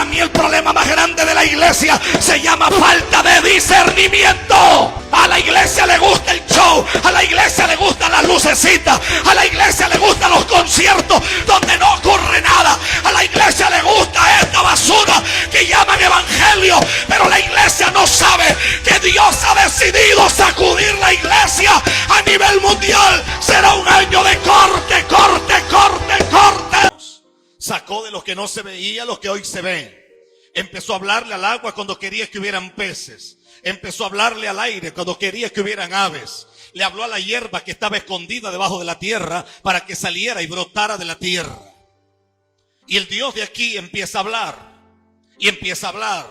Para mí el problema más grande de la iglesia se llama falta de discernimiento. A la iglesia le gusta el show, a la iglesia le gustan las lucecitas, a la iglesia le gustan los conciertos donde no ocurre nada, a la iglesia le gusta esta basura que llaman evangelio, pero la iglesia no sabe que Dios ha decidido sacudir la iglesia a nivel mundial. Será un año de corte, corte, corte, corte. Sacó de lo que no se veía lo que hoy se ve. Empezó a hablarle al agua cuando quería que hubieran peces. Empezó a hablarle al aire cuando quería que hubieran aves. Le habló a la hierba que estaba escondida debajo de la tierra para que saliera y brotara de la tierra. Y el Dios de aquí empieza a hablar. Y empieza a hablar.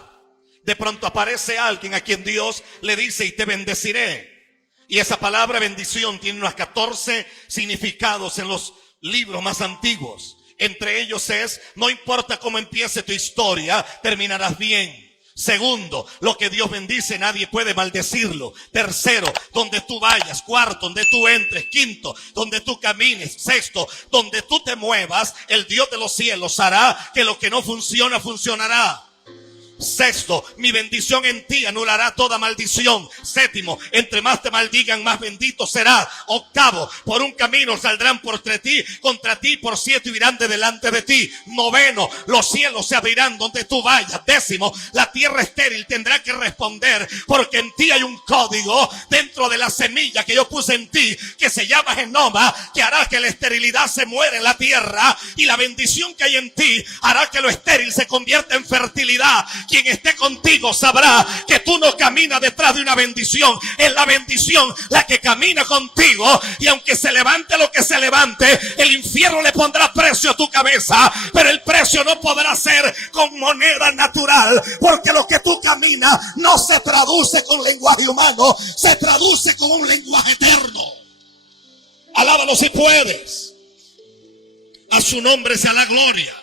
De pronto aparece alguien a quien Dios le dice: y te bendeciré. Y esa palabra bendición tiene unos 14 significados en los libros más antiguos. Entre ellos es: no importa cómo empiece tu historia, terminarás bien. Segundo, lo que Dios bendice nadie puede maldecirlo. Tercero, donde tú vayas. Cuarto, donde tú entres. Quinto, donde tú camines. Sexto, donde tú te muevas, el Dios de los cielos hará que lo que no funciona, funcionará. Sexto, mi bendición en ti anulará toda maldición. Séptimo, entre más te maldigan, más bendito serás. Octavo, por un camino saldrán contra ti por 7 irán de delante de ti. Noveno, los cielos se abrirán donde tú vayas. Décimo, la tierra estéril tendrá que responder, porque en ti hay un código dentro de la semilla que yo puse en ti, que se llama genoma, que hará que la esterilidad se muera en la tierra, y la bendición que hay en ti hará que lo estéril se convierta en fertilidad. Quien esté contigo sabrá que tú no caminas detrás de una bendición. Es la bendición la que camina contigo. Y aunque se levante lo que se levante, el infierno le pondrá precio a tu cabeza. Pero el precio no podrá ser con moneda natural. Porque lo que tú caminas no se traduce con lenguaje humano. Se traduce con un lenguaje eterno. Alábalo si puedes. A su nombre sea la gloria.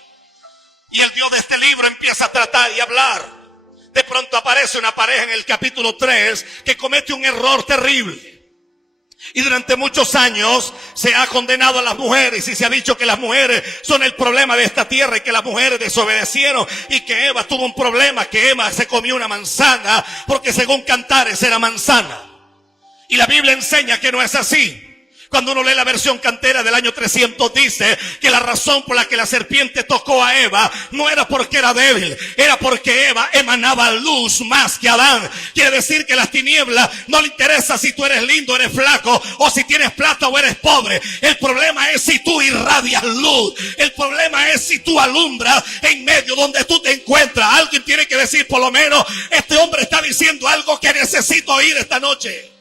Y el Dios de este libro empieza a tratar y hablar. De pronto aparece una pareja en el capítulo 3 que comete un error terrible. Y durante muchos años se ha condenado a las mujeres y se ha dicho que las mujeres son el problema de esta tierra y que las mujeres desobedecieron y que Eva tuvo un problema, que Eva se comió una manzana porque según Cantares era manzana. Y la Biblia enseña que no es así. Cuando uno lee la versión cantera del año 300 dice que la razón por la que la serpiente tocó a Eva no era porque era débil, era porque Eva emanaba luz más que Adán. Quiere decir que las tinieblas no le interesa si tú eres lindo o eres flaco, o si tienes plata o eres pobre. El problema es si tú irradias luz. El problema es si tú alumbras en medio donde tú te encuentras. Alguien tiene que decir, por lo menos este hombre está diciendo algo que necesito oír esta noche.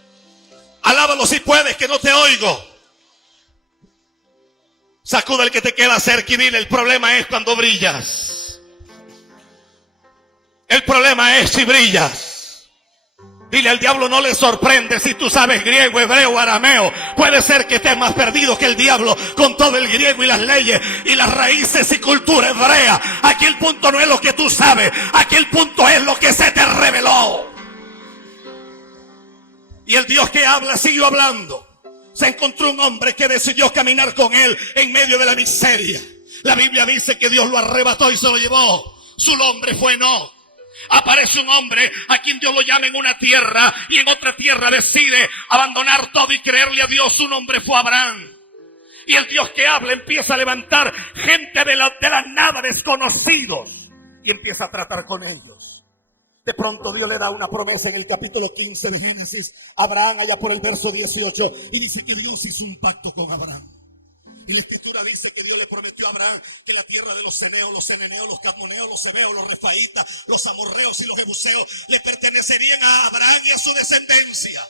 Alábalo si puedes, que no te oigo. Sacuda el que te queda cerca y dile: el problema es cuando brillas. El problema es si brillas. Dile: al diablo no le sorprende si tú sabes griego, hebreo, arameo. Puede ser que estés más perdido que el diablo con todo el griego y las leyes y las raíces y cultura hebrea. Aquí el punto no es lo que tú sabes. Aquí el punto es lo que se te reveló. Y el Dios que habla siguió hablando. Se encontró un hombre que decidió caminar con él en medio de la miseria. La Biblia dice que Dios lo arrebató y se lo llevó. Su nombre fue Enoc. Aparece un hombre a quien Dios lo llama en una tierra y en otra tierra decide abandonar todo y creerle a Dios. Su nombre fue Abraham. Y el Dios que habla empieza a levantar gente de la nada, desconocidos, y empieza a tratar con ellos. De pronto Dios le da una promesa en el capítulo 15 de Génesis a Abraham, allá por el verso 18, y dice que Dios hizo un pacto con Abraham. Y la escritura dice que Dios le prometió a Abraham que la tierra de los ceneos, los eneneos, los cadmoneos, los heveos, los refaitas, los amorreos y los jebuseos le pertenecerían a Abraham y a su descendencia.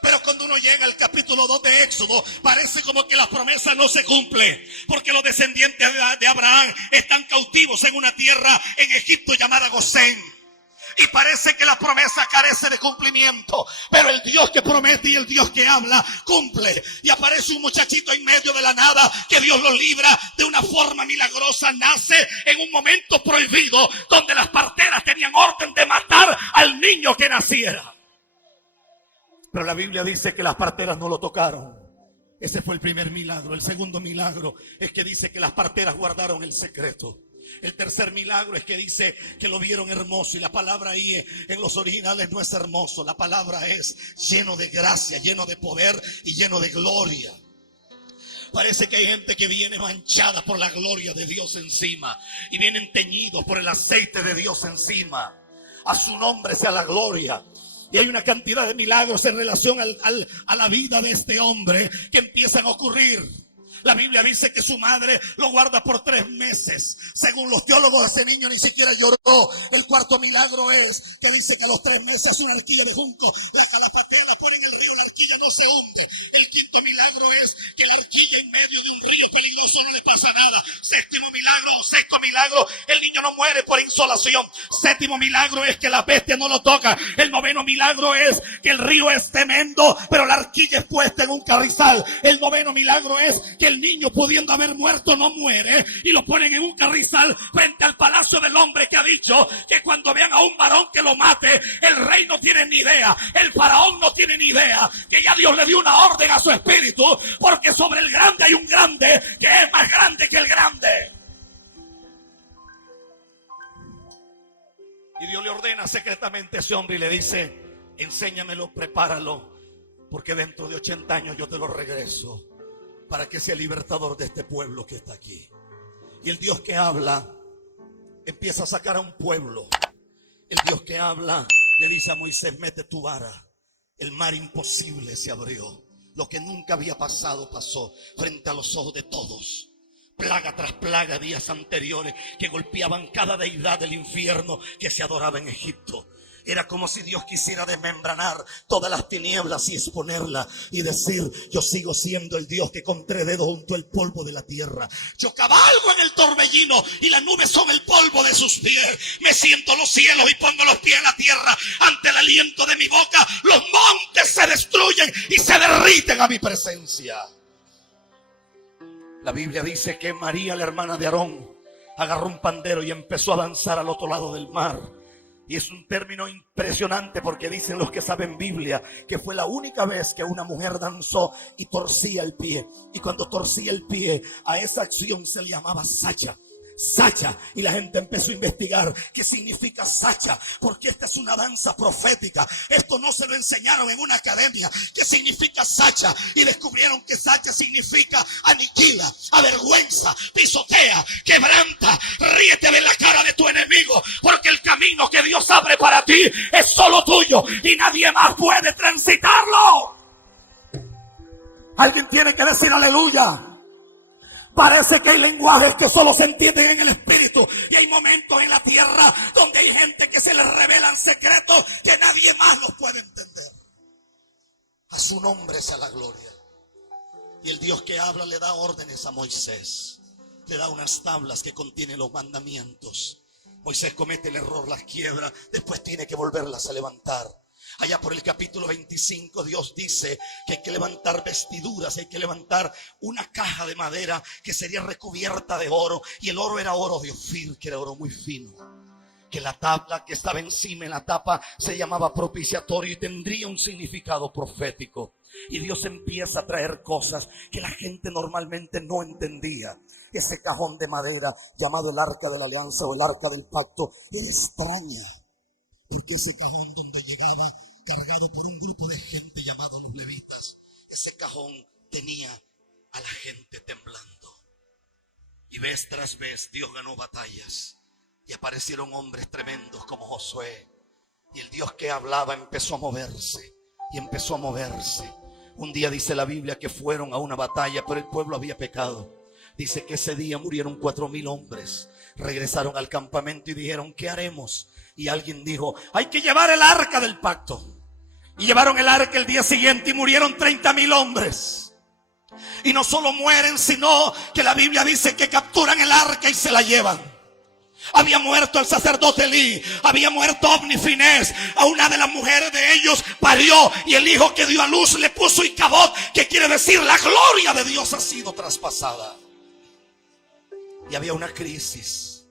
Pero cuando uno llega al capítulo 2 de Éxodo, parece como que la promesa no se cumple, porque los descendientes de Abraham están cautivos en una tierra en Egipto llamada Gosén. Y parece que la promesa carece de cumplimiento, pero el Dios que promete y el Dios que habla cumple. Y aparece un muchachito en medio de la nada que Dios lo libra de una forma milagrosa. Nace en un momento prohibido donde las parteras tenían orden de matar al niño que naciera. Pero la Biblia dice que las parteras no lo tocaron. Ese fue el primer milagro. El segundo milagro es que dice que las parteras guardaron el secreto. El tercer milagro es que dice que lo vieron hermoso, y la palabra ahí en los originales no es hermoso, la palabra es lleno de gracia, lleno de poder y lleno de gloria. Parece que hay gente que viene manchada por la gloria de Dios encima, y vienen teñidos por el aceite de Dios encima. A su nombre sea la gloria. Y hay una cantidad de milagros en relación a la vida de este hombre que empiezan a ocurrir. La Biblia dice que su madre lo guarda por 3 meses. Según los teólogos, ese niño ni siquiera lloró. El cuarto milagro es que dice que a los 3 meses hace una arquilla de junco, la calapatea, la pone en el río, la arquilla no se hunde. El quinto milagro es que la arquilla en medio de un río peligroso no le pasa nada. Sexto milagro, el niño no muere por insolación. Séptimo milagro es que la bestia no lo toca. El noveno milagro es que el río es tremendo, pero la arquilla es puesta en un carrizal. El noveno milagro es que el niño, pudiendo haber muerto, no muere, y lo ponen en un carrizal frente al palacio del hombre que ha dicho que cuando vean a un varón que lo mate, el rey no tiene ni idea, el faraón no tiene ni idea, que ya Dios le dio una orden a su espíritu, porque sobre el grande hay un grande que es más grande que el grande. Y Dios le ordena secretamente a ese hombre y le dice: enséñamelo, prepáralo, porque dentro de 80 años yo te lo regreso, para que sea libertador de este pueblo que está aquí. Y el Dios que habla empieza a sacar a un pueblo. El Dios que habla le dice a Moisés: mete tu vara. El mar imposible se abrió. Lo que nunca había pasado pasó frente a los ojos de todos. Plaga tras plaga, días anteriores, que golpeaban cada deidad del infierno que se adoraba en Egipto. Era como si Dios quisiera desmembranar todas las tinieblas y exponerla y decir: yo sigo siendo el Dios que con 3 dedos untó el polvo de la tierra. Yo cabalgo en el torbellino y las nubes son el polvo de sus pies. Me siento en los cielos y pongo los pies en la tierra. Ante el aliento de mi boca, los montes se destruyen y se derriten a mi presencia. La Biblia dice que María, la hermana de Aarón, agarró un pandero y empezó a danzar al otro lado del mar. Y es un término impresionante, porque dicen los que saben Biblia que fue la única vez que una mujer danzó y torcía el pie. Y cuando torcía el pie, a esa acción se le llamaba sacha. Sacha. Y la gente empezó a investigar qué significa sacha, porque esta es una danza profética. Esto no se lo enseñaron en una academia. ¿Qué significa sacha? Y descubrieron que sacha significa aniquila, avergüenza, pisotea, quebranta, ríete de la cara de tu enemigo, porque el camino que Dios abre para ti es solo tuyo y nadie más puede transitarlo. Alguien tiene que decir aleluya. Parece que hay lenguajes que solo se entienden en el espíritu, y hay momentos en la tierra donde hay gente que se les revelan secretos que nadie más los puede entender. A su nombre sea la gloria. Y el Dios que habla le da órdenes a Moisés, le da unas tablas que contienen los mandamientos. Moisés comete el error, las quiebra, después tiene que volverlas a levantar. Allá por el capítulo 25 Dios dice que hay que levantar vestiduras, hay que levantar una caja de madera que sería recubierta de oro, y el oro era oro de Ofir, que era oro muy fino. Que la tabla que estaba encima en la tapa se llamaba propiciatorio y tendría un significado profético. Y Dios empieza a traer cosas que la gente normalmente no entendía. Ese cajón de madera llamado el arca de la alianza o el arca del pacto era extraño, porque ese cajón donde llegaba cargado por un grupo de gente llamado los levitas, ese cajón tenía a la gente temblando. Y vez tras vez Dios ganó batallas y aparecieron hombres tremendos como Josué, y el Dios que hablaba empezó a moverse y empezó a moverse. Un día dice la Biblia que fueron a una batalla, pero el pueblo había pecado. Dice que ese día murieron 4,000 hombres. Regresaron al campamento y dijeron: ¿qué haremos? Y alguien dijo: hay que llevar el arca del pacto. Y llevaron el arca el día siguiente y murieron 30,000 hombres. Y no solo mueren, sino que la Biblia dice que capturan el arca y se la llevan. Había muerto el sacerdote Elí, había muerto Ofni y Finés. A una de las mujeres de ellos parió, y el hijo que dio a luz le puso Icabod, que quiere decir la gloria de Dios ha sido traspasada. Y había una crisis.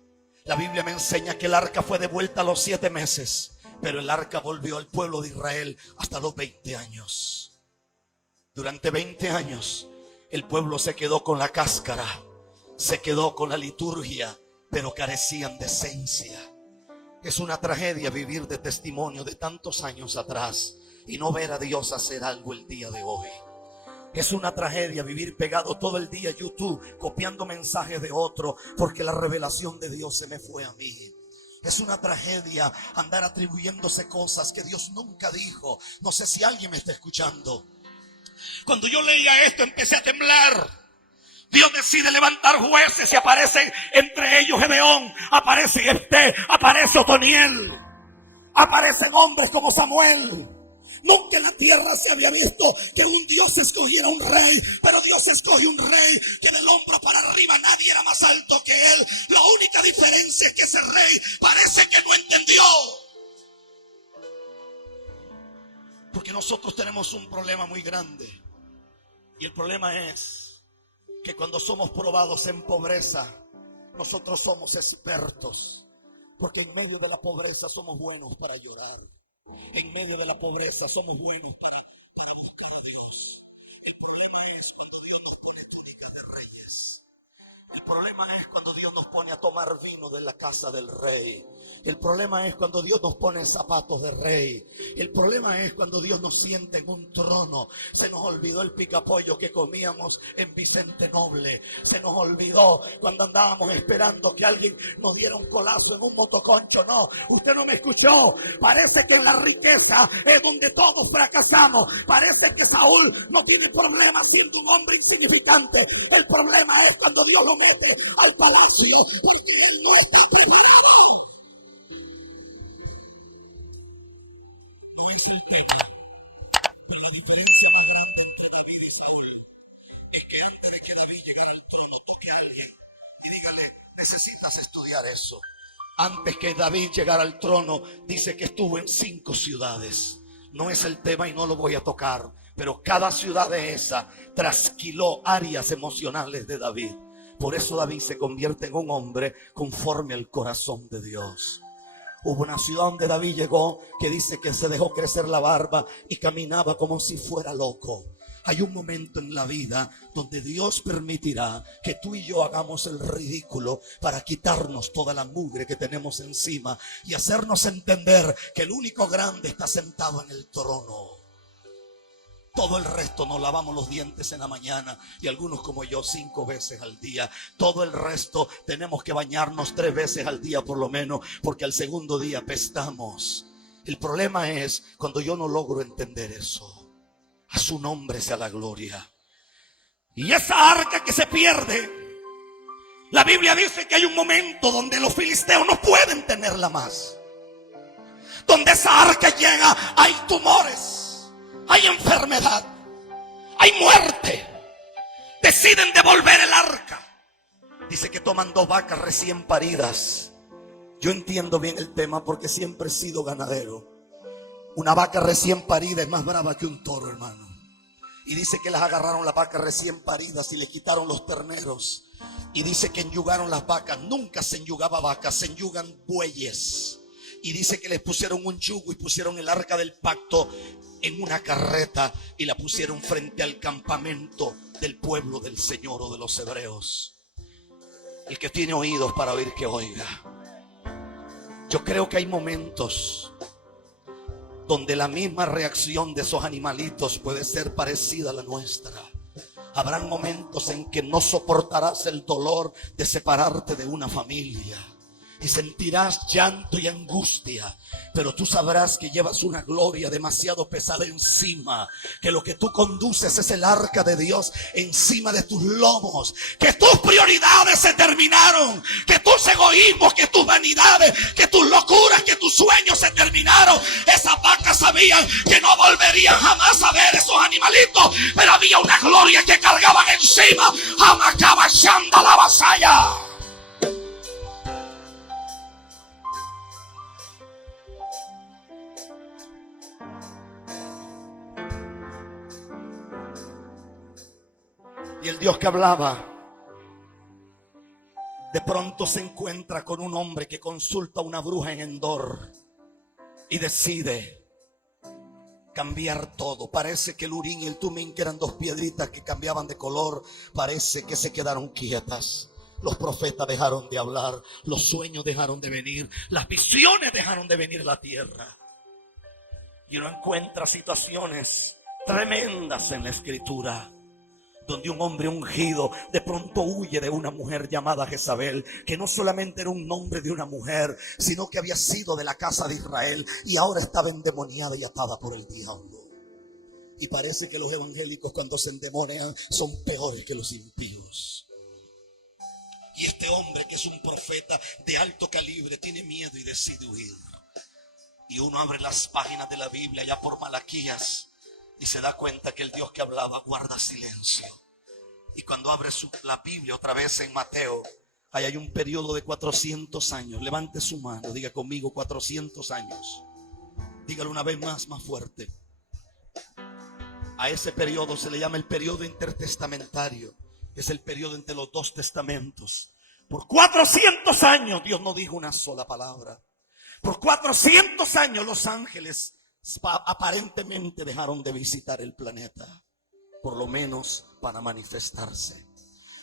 La Biblia me enseña que el arca fue devuelta a los 7 meses, pero el arca volvió al pueblo de Israel hasta los 20 años. Durante 20 años el pueblo se quedó con la cáscara, se quedó con la liturgia, pero carecían de esencia. Es una tragedia vivir de testimonio de tantos años atrás y no ver a Dios hacer algo el día de hoy. Es una tragedia vivir pegado todo el día a YouTube, copiando mensajes de otro, porque la revelación de Dios se me fue a mí. Es una tragedia andar atribuyéndose cosas que Dios nunca dijo. No sé si alguien me está escuchando. Cuando yo leía esto empecé a temblar. Dios decide levantar jueces y aparecen entre ellos Gedeón, aparece Jefté, aparece Otoniel, aparecen hombres como Samuel. Nunca en la tierra se había visto que un Dios escogiera un rey, pero Dios escogió un rey que del hombro para arriba nadie era más alto que él. La única diferencia es que ese rey parece que no entendió. Porque nosotros tenemos un problema muy grande. Y el problema es que cuando somos probados en pobreza, nosotros somos expertos. Porque en medio de la pobreza somos buenos para llorar. En medio de la pobreza somos buenos para buscar a Dios. El problema es cuando Dios nos pone túnicas de reyes. El problema es cuando Dios nos pone a tomar vino de la casa del rey. El problema es cuando Dios nos pone zapatos de rey. El problema es cuando Dios nos sienta en un trono. Se nos olvidó el picapollo que comíamos en Vicente Noble. Se nos olvidó cuando andábamos esperando que alguien nos diera un colazo en un motoconcho. No, usted no me escuchó. Parece que en la riqueza es donde todos fracasamos. Parece que Saúl no tiene problema siendo un hombre insignificante. El problema es cuando Dios lo mete al palacio, porque él no está preparado. No es el tema, pero la diferencia más grande entre David y Saúl es que antes de que David llegara al trono, toque a alguien y dígale: necesitas estudiar eso. Antes que David llegara al trono, dice que estuvo en 5 ciudades. No es el tema y no lo voy a tocar, pero cada ciudad de esa trasquiló áreas emocionales de David. Por eso David se convierte en un hombre conforme al corazón de Dios. Hubo una ciudad donde David llegó que dice que se dejó crecer la barba y caminaba como si fuera loco. Hay un momento en la vida donde Dios permitirá que tú y yo hagamos el ridículo para quitarnos toda la mugre que tenemos encima y hacernos entender que el único grande está sentado en el trono. Todo el resto nos lavamos los dientes en la mañana y algunos como yo 5 veces al día. Todo el resto tenemos que bañarnos 3 veces al día por lo menos, porque al segundo día apestamos. El problema es cuando yo no logro entender eso. A su nombre sea la gloria. Y esa arca que se pierde, la Biblia dice que hay un momento donde los filisteos no pueden tenerla más. Donde esa arca llega, hay tumores, hay enfermedad, hay muerte. Deciden devolver el arca. Dice que toman 2 vacas recién paridas. Yo entiendo bien el tema porque siempre he sido ganadero. Una vaca recién parida es más brava que un toro, hermano. Y dice que las agarraron las vacas recién paridas y le quitaron los terneros. Y dice que enyugaron las vacas. Nunca se enyugaba vacas, se enyugan bueyes. Y dice que les pusieron un yugo y pusieron el arca del pacto en una carreta y la pusieron frente al campamento del pueblo del Señor o de los hebreos. El que tiene oídos para oír, que oiga. Yo creo que hay momentos donde la misma reacción de esos animalitos puede ser parecida a la nuestra. Habrán momentos en que no soportarás el dolor de separarte de una familia y sentirás llanto y angustia, pero tú sabrás que llevas una gloria demasiado pesada encima, que lo que tú conduces es el arca de Dios encima de tus lomos, que tus prioridades se terminaron, que tus egoísmos, que tus vanidades, que tus locuras, que tus sueños se terminaron. Esas vacas sabían que no volverían jamás a ver esos animalitos, pero había una gloria que cargaban encima. Amacaba Shanda la vasalla. Y el Dios que hablaba, de pronto se encuentra con un hombre que consulta a una bruja en Endor y decide cambiar todo. Parece que el Urín y el Tumín, que eran 2 piedritas que cambiaban de color, parece que se quedaron quietas. Los profetas dejaron de hablar, los sueños dejaron de venir, las visiones dejaron de venir a la tierra. Y uno encuentra situaciones tremendas en la Escritura, donde un hombre ungido de pronto huye de una mujer llamada Jezabel, que no solamente era un nombre de una mujer, sino que había sido de la casa de Israel y ahora estaba endemoniada y atada por el diablo. Y parece que los evangélicos, cuando se endemonian, son peores que los impíos. Y este hombre, que es un profeta de alto calibre, tiene miedo y decide huir. Y uno abre las páginas de la Biblia ya por Malaquías y se da cuenta que el Dios que hablaba guarda silencio. Y cuando abre la Biblia otra vez en Mateo, ahí hay un periodo de 400 años. Levante su mano, diga conmigo 400 años. Dígalo una vez más fuerte. A ese periodo se le llama el periodo intertestamentario. Es el periodo entre los dos testamentos. Por 400 años Dios no dijo una sola palabra. Por 400 años los ángeles aparentemente dejaron de visitar el planeta, por lo menos para manifestarse.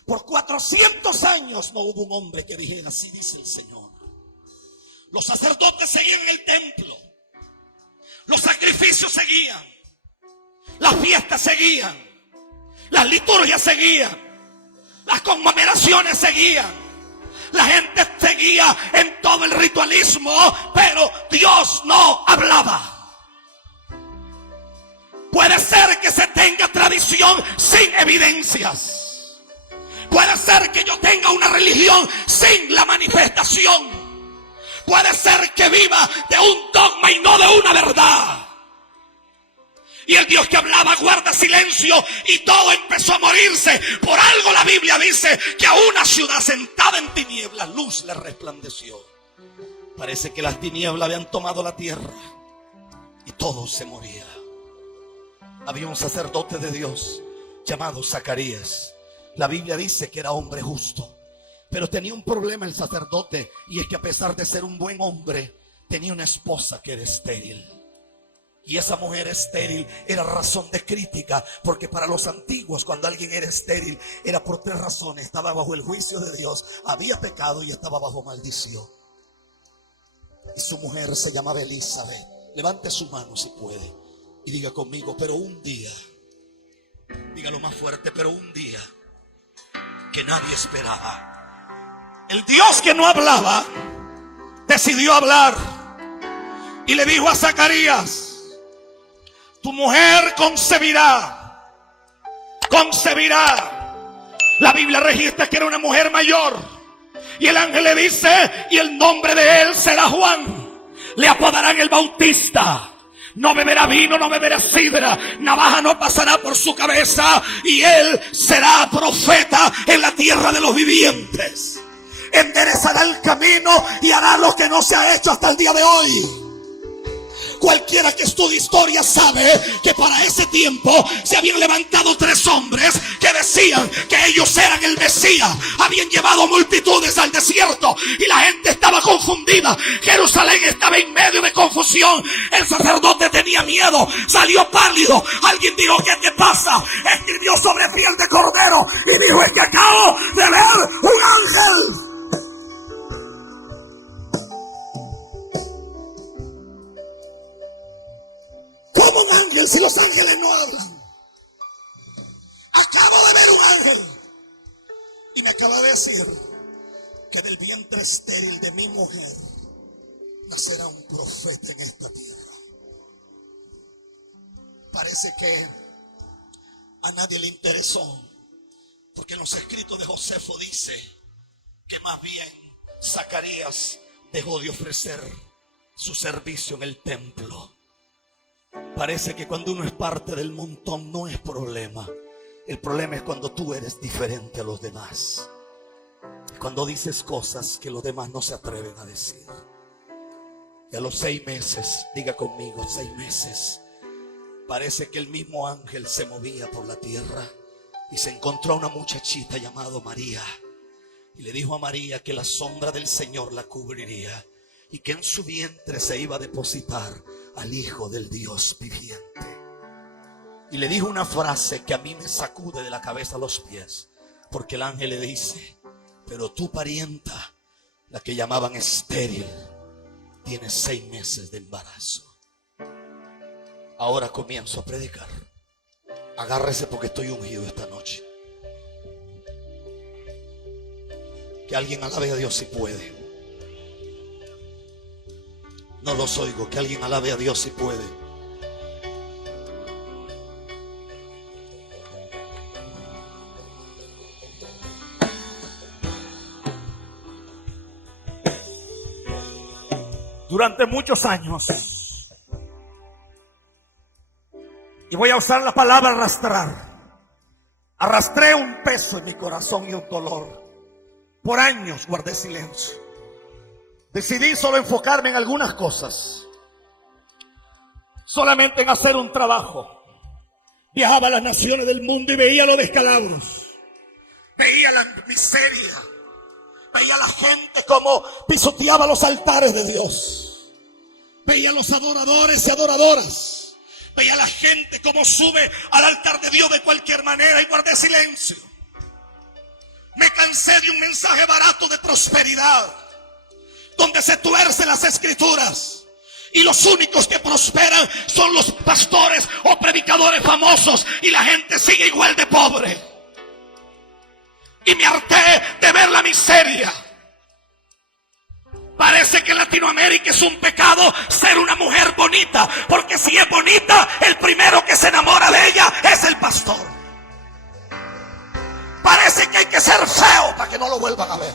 Por 400 años no hubo un hombre que dijera: así dice el Señor. Los sacerdotes seguían en el templo, los sacrificios seguían, las fiestas seguían, las liturgias seguían, las conmemoraciones seguían, la gente seguía en todo el ritualismo, pero Dios no hablaba. Puede ser que se tenga tradición sin evidencias. Puede ser que yo tenga una religión sin la manifestación. Puede ser que viva de un dogma y no de una verdad. Y el Dios que hablaba guarda silencio y todo empezó a morirse. Por algo la Biblia dice que a una ciudad sentada en tinieblas luz le resplandeció. Parece que las tinieblas habían tomado la tierra y todo se moría. Había un sacerdote de Dios llamado Zacarías. La Biblia dice que era hombre justo, pero tenía un problema el sacerdote, y es que a pesar de ser un buen hombre, tenía una esposa que era estéril. Y esa mujer estéril era razón de crítica, porque para los antiguos, cuando alguien era estéril, era por 3 razones: estaba bajo el juicio de Dios, había pecado y estaba bajo maldición. Y su mujer se llamaba Elizabeth. Levante su mano si puede y diga conmigo: pero un día, dígalo más fuerte, pero un día que nadie esperaba, el Dios que no hablaba decidió hablar y le dijo a Zacarías: tu mujer concebirá. La Biblia registra que era una mujer mayor, y el ángel le dice: y el nombre de él será Juan. Le apodarán el Bautista. No beberá vino, no beberá sidra, navaja no pasará por su cabeza, y él será profeta en la tierra de los vivientes. Enderezará el camino y hará lo que no se ha hecho hasta el día de hoy. Cualquiera que estudie historia sabe que para ese tiempo se habían levantado 3 hombres que decían que ellos eran el Mesías. Habían llevado multitudes al desierto y la gente estaba confundida. Jerusalén estaba en medio de confusión. El sacerdote tenía miedo, salió pálido. Alguien dijo: ¿qué te pasa? Escribió sobre piel de cordero y dijo: es que acabo de ver un ángel. ¿Cómo un ángel si los ángeles no hablan? Acabo de ver un ángel y me acaba de decir que del vientre estéril de mi mujer nacerá un profeta en esta tierra. Parece que a nadie le interesó, porque en los escritos de Josefo dice que más bien Zacarías dejó de ofrecer su servicio en el templo. Parece que cuando uno es parte del montón no es problema. El problema es cuando tú eres diferente a los demás. Cuando dices cosas que los demás no se atreven a decir. Y a los 6 meses, diga conmigo, 6 meses, parece que el mismo ángel se movía por la tierra y se encontró a una muchachita llamada María. Y le dijo a María que la sombra del Señor la cubriría y que en su vientre se iba a depositar al Hijo del Dios viviente. Y le dijo una frase que a mí me sacude de la cabeza a los pies, porque el ángel le dice: Pero tu parienta, la que llamaban estéril, tiene 6 meses de embarazo. Ahora comienzo a predicar. Agárrese porque estoy ungido esta noche. Que alguien alabe a Dios si puede. No los oigo. Que alguien alabe a Dios si puede. Durante muchos años, y voy a usar la palabra arrastrar, arrastré un peso en mi corazón y un dolor. Por años guardé silencio. Decidí solo enfocarme en algunas cosas, solamente en hacer un trabajo. Viajaba a las naciones del mundo y veía los descalabros, veía la miseria, veía a la gente como pisoteaba los altares de Dios, veía a los adoradores y adoradoras, veía a la gente como sube al altar de Dios de cualquier manera, y guardé silencio. Me cansé de un mensaje barato de prosperidad, donde se tuercen las escrituras y los únicos que prosperan son los pastores o predicadores famosos, y la gente sigue igual de pobre. Y me harté de ver la miseria. Parece que en Latinoamérica es un pecado ser una mujer bonita, porque si es bonita, el primero que se enamora de ella es el pastor. Parece que hay que ser feo para que no lo vuelvan a ver.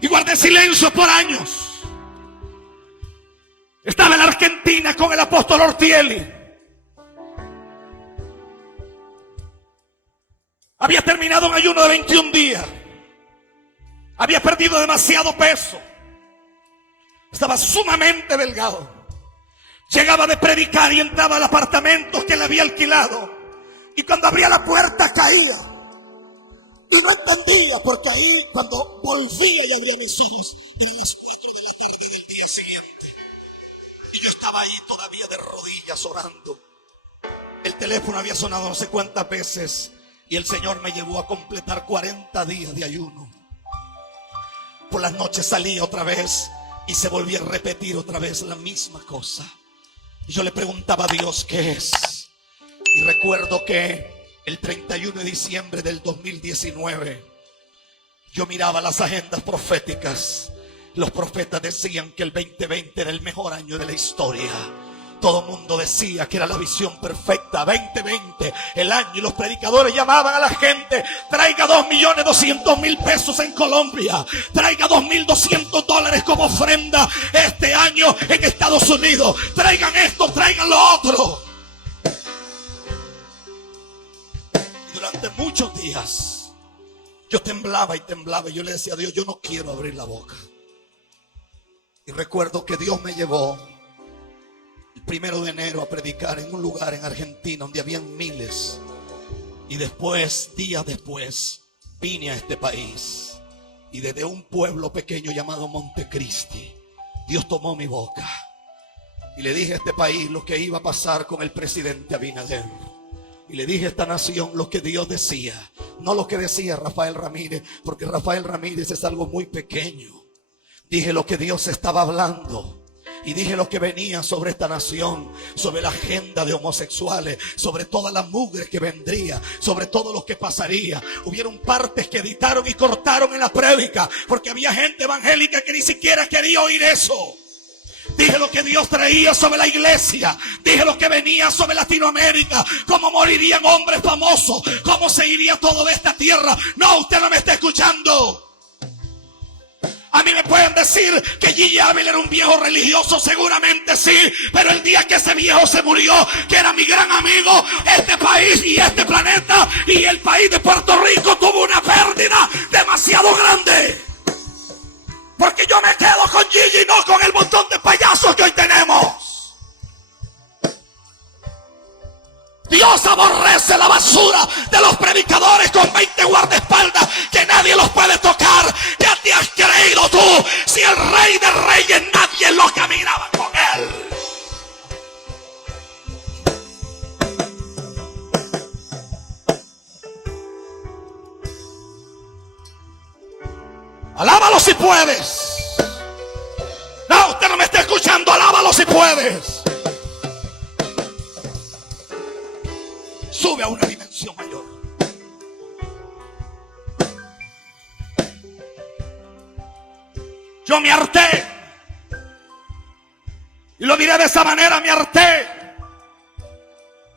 Y guardé silencio por años. Estaba en la Argentina con el apóstol Ortielli. Había terminado un ayuno de 21 días. Había perdido demasiado peso. Estaba sumamente delgado. Llegaba de predicar y entraba al apartamento que le había alquilado. Y cuando abría la puerta caía. Y no entendía, porque ahí cuando volvía y abría mis ojos eran las 4 de la tarde del día siguiente. Y yo estaba ahí todavía de rodillas orando. El teléfono había sonado no sé cuántas veces. Y el Señor me llevó a completar 40 días de ayuno. Por las noches salía otra vez y se volvía a repetir otra vez la misma cosa. Y yo le preguntaba a Dios, ¿qué es? Y recuerdo que el 31 de diciembre del 2019 yo miraba las agendas proféticas. Los profetas decían que el 2020 era el mejor año de la historia. Todo el mundo decía que era la visión perfecta. 2020, el año. Y los predicadores llamaban a la gente: traiga 2.200.000 pesos en Colombia, traiga $2.200 como ofrenda este año en Estados Unidos, traigan esto, traigan lo otro. Y durante muchos días yo temblaba y temblaba, y yo le decía a Dios: yo no quiero abrir la boca. Y recuerdo que Dios me llevó el 1 de enero a predicar en un lugar en Argentina donde habían miles. Y después, días después, vine a este país. Y desde un pueblo pequeño llamado Montecristi, Dios tomó mi boca. Y le dije a este país lo que iba a pasar con el presidente Abinader. Y le dije a esta nación lo que Dios decía, no lo que decía Rafael Ramírez, porque Rafael Ramírez es algo muy pequeño. Dije lo que Dios estaba hablando. Y dije lo que venía sobre esta nación, sobre la agenda de homosexuales, sobre toda la mugre que vendría, sobre todo lo que pasaría. Hubieron partes que editaron y cortaron en la prédica, porque había gente evangélica que ni siquiera quería oír eso. Dije lo que Dios traía sobre la iglesia. Dije lo que venía sobre Latinoamérica. Cómo morirían hombres famosos. Cómo se iría todo de esta tierra. No, usted no me está escuchando. A mí me pueden decir que Gigi Ávila era un viejo religioso, seguramente sí, pero el día que ese viejo se murió, que era mi gran amigo, este país y este planeta y el país de Puerto Rico tuvo una pérdida demasiado grande. Porque yo me quedo con Gigi, no con el montón de payasos que hoy tenemos. Dios aborrece la basura de los predicadores con 20 guardaespaldas que nadie los puede tocar. ¿Qué te has creído tú? Si el Rey de Reyes nadie lo caminaba con él. Alábalo si puedes. No, usted no me está escuchando. Alábalo si puedes. Sube a una dimensión mayor. Yo me harté. Y lo diré de esa manera, me harté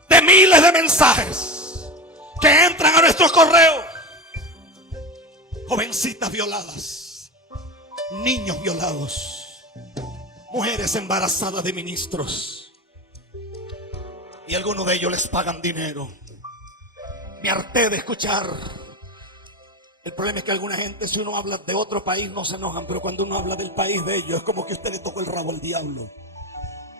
de miles de mensajes que entran a nuestros correos. Jovencitas violadas, niños violados, mujeres embarazadas de ministros. Y algunos de ellos les pagan dinero. Me harté de escuchar. El problema es que alguna gente, si uno habla de otro país, no se enojan. Pero cuando uno habla del país de ellos, es como que usted le tocó el rabo al diablo.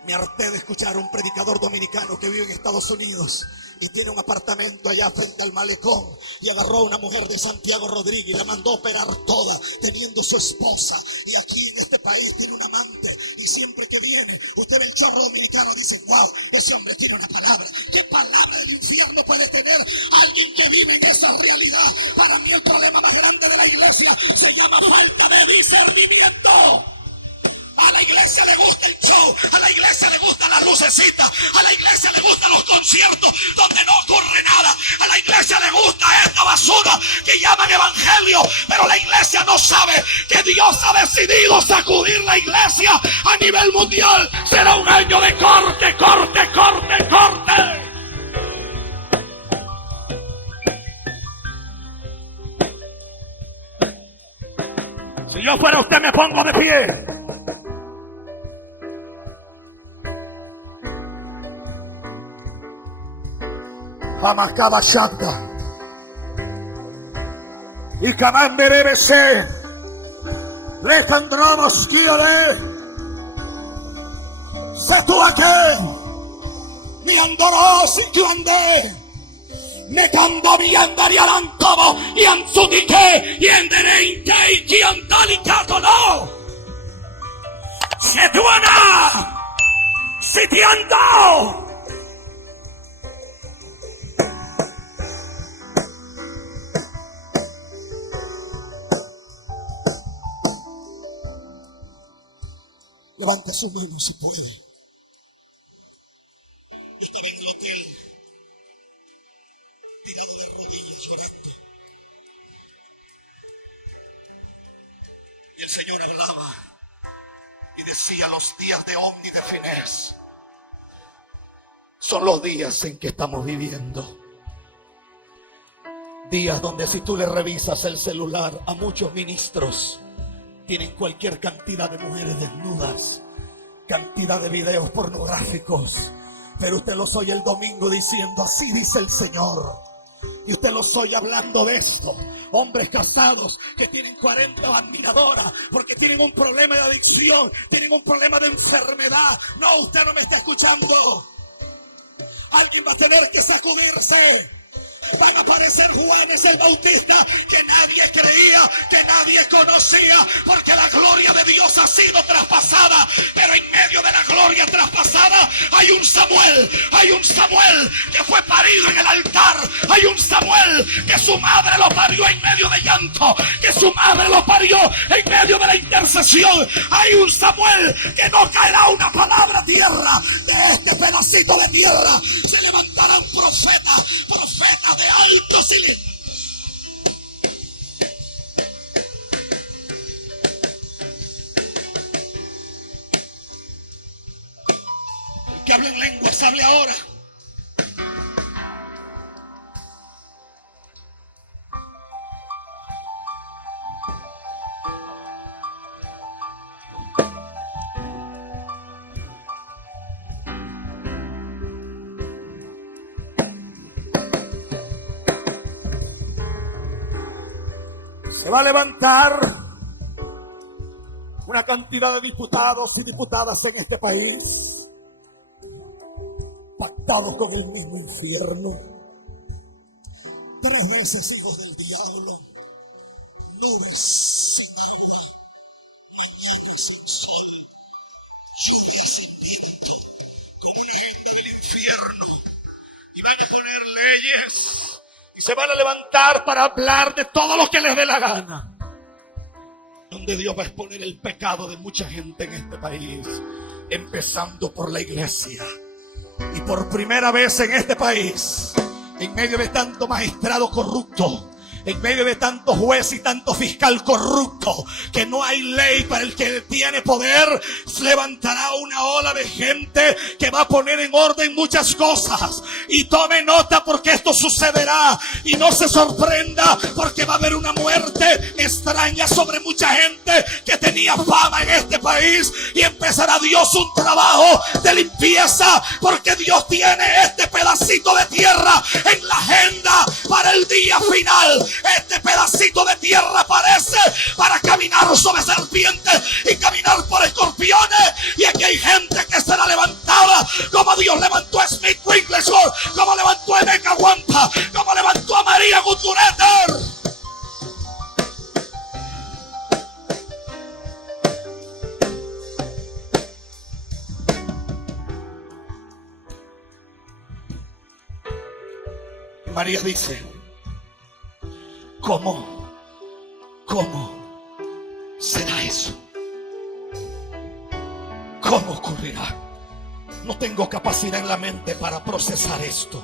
Me harté de escuchar a un predicador dominicano que vive en Estados Unidos y tiene un apartamento allá frente al malecón, y agarró a una mujer de Santiago Rodríguez y la mandó a operar toda, teniendo su esposa, y aquí en este país tiene un amante, y siempre que viene usted ve el chorro dominicano, dice: wow, ese hombre tiene una palabra. ¿Qué palabra del infierno puede tener alguien que vive en esa realidad? Para mí el problema más grande de la iglesia se llama falta de discernimiento. A la iglesia le gusta el show, a la iglesia le gustan las lucecitas, a la iglesia le gustan los conciertos donde no ocurre nada, a la iglesia le gusta esta basura que llaman evangelio, pero la iglesia no sabe que Dios ha decidido sacudir la iglesia a nivel mundial. Será un año de corte, corte, corte, corte. Si yo fuera usted, me pongo de pie. Amakaba Shanta y Camamberebese Lejandramas Kiale Satuake Mi Andoros y Kiande Me Cambabi Andari Alantobo y Ansutike y Endereinte y Kiandali Katono Setuana Sitiando. Levanta su mano si puede. Yo estaba en el hotel, tirado de rodillas llorando. Y el Señor hablaba y decía: los días de Omni de Finés son los días en que estamos viviendo. Días donde, si tú le revisas el celular a muchos ministros, tienen cualquier cantidad de mujeres desnudas, cantidad de videos pornográficos, pero usted los oye el domingo diciendo: así dice el Señor. Y usted los oye hablando de esto. Hombres casados que tienen 40 admiradoras porque tienen un problema de adicción, tienen un problema de enfermedad. No, usted no me está escuchando. Alguien va a tener que sacudirse. Van a aparecer Juanes el Bautista que nadie creía, que nadie conocía, porque la gloria de Dios ha sido traspasada. Pero en medio de la gloria traspasada hay un Samuel que fue parido en el altar. Hay un Samuel que su madre lo parió en medio de llanto, que su madre lo parió en medio de la intercesión. Hay un Samuel que no caerá una palabra a tierra. De este pedacito de tierra se levantarán profetas de alto cilindro. Que hablen lenguas, hable ahora. Se va a levantar una cantidad de diputados y diputadas en este país, pactados con el mismo infierno, 3 veces hijos del diablo, nubes el infierno, y van a poner leyes. Se van a levantar para hablar de todo lo que les dé la gana. donde Dios va a exponer el pecado de mucha gente en este país, empezando por la iglesia. Y por primera vez en este país, en medio de tanto magistrado corrupto, en medio de tanto juez y tanto fiscal corrupto, que no hay ley para el que tiene poder, se levantará una ola de gente que va a poner en orden muchas cosas. Y tome nota, porque esto sucederá, y no se sorprenda, porque va a haber una muerte extraña sobre mucha gente que tenía fama en este país, y empezará Dios un trabajo de limpieza, porque Dios tiene este pedacito de tierra en la agenda para el día final. Este pedacito de tierra aparece para caminar sobre serpientes y caminar por escorpiones. Y aquí hay gente que será levantada como Dios levantó a Smith Wigglesworth, como levantó a Emeka Wampa, como levantó a María Gudgureter. María dice: ¿Cómo será eso? ¿Cómo ocurrirá? No tengo capacidad en la mente para procesar esto.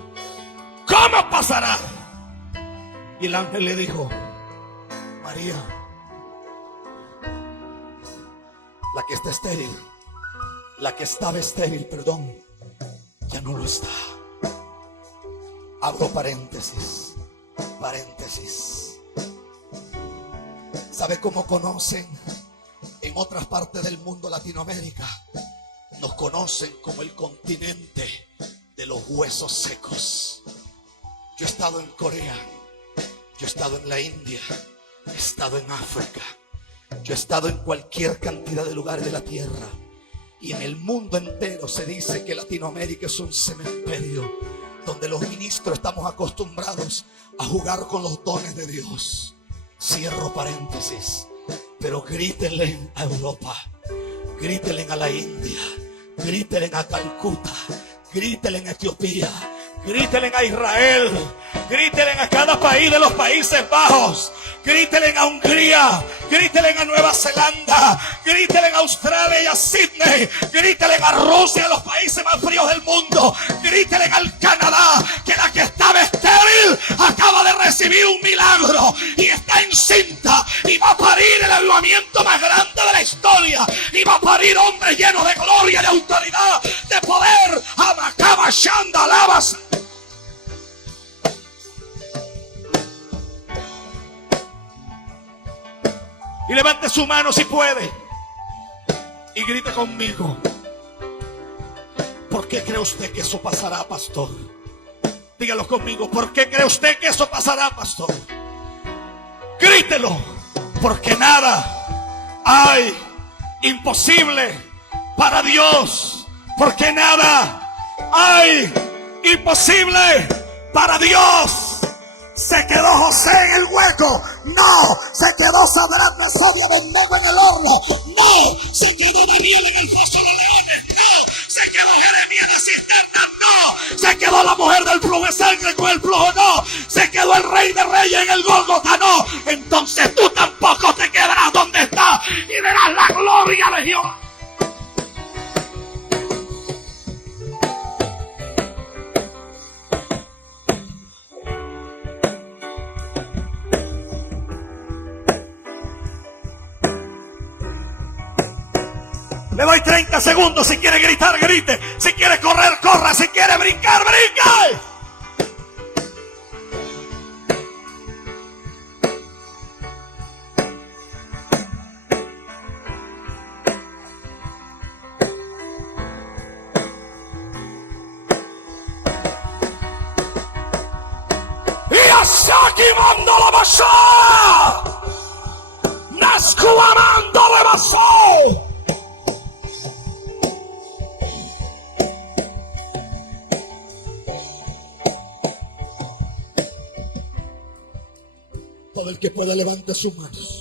¿Cómo pasará? Y el ángel le dijo: María, la que está estéril, la que estaba estéril, perdón, ya no lo está. Abro paréntesis. ¿Sabe cómo conocen en otras partes del mundo? Latinoamérica nos conocen como el continente de los huesos secos. Yo he estado en Corea, yo he estado en la India, he estado en África, yo he estado en cualquier cantidad de lugares de la tierra, y en el mundo entero se dice que Latinoamérica es un cementerio donde los ministros estamos acostumbrados a jugar con los dones de Dios. Cierro paréntesis. Pero grítenle a Europa, grítenle a la India, grítenle a Calcuta, grítenle a Etiopía, grítenle a Israel, grítenle a cada país de los Países Bajos, grítenle a Hungría, grítenle a Nueva Zelanda, grítenle a Australia y a Sydney, grítenle a Rusia, a los países más fríos del mundo, grítenle al Canadá, que la que estaba estéril acaba de recibir un milagro y está encinta y va a parir el avivamiento más grande de la historia, y va a parir hombres llenos de gloria, de autoridad, de poder. Amacaba Shanda Lavas. Y levante su mano si puede y grite conmigo: ¿por qué cree usted que eso pasará, pastor? Dígalo conmigo: ¿por qué cree usted que eso pasará, pastor? Grítelo: porque nada hay imposible para Dios, porque nada hay imposible para Dios. ¿Se quedó José en el hueco? No. ¿Se quedó Sadrach, Mesach y Abednego en el horno? No. ¿Se quedó Daniel en el foso de los leones? No. ¿Se quedó Jeremías en la cisterna? No. ¿Se quedó la mujer del flujo de sangre con el flujo? No. ¿Se quedó el rey de reyes en el Gólgota? No. Entonces tú tampoco te quedarás donde estás y verás la gloria de Jehová. Le doy 30 segundos. Si quiere gritar, grite. Si quiere correr, corra. Si quiere brincar, brinque. Y asaki mando la basha. Nascuamando la basó. Todo el que pueda levante sus manos.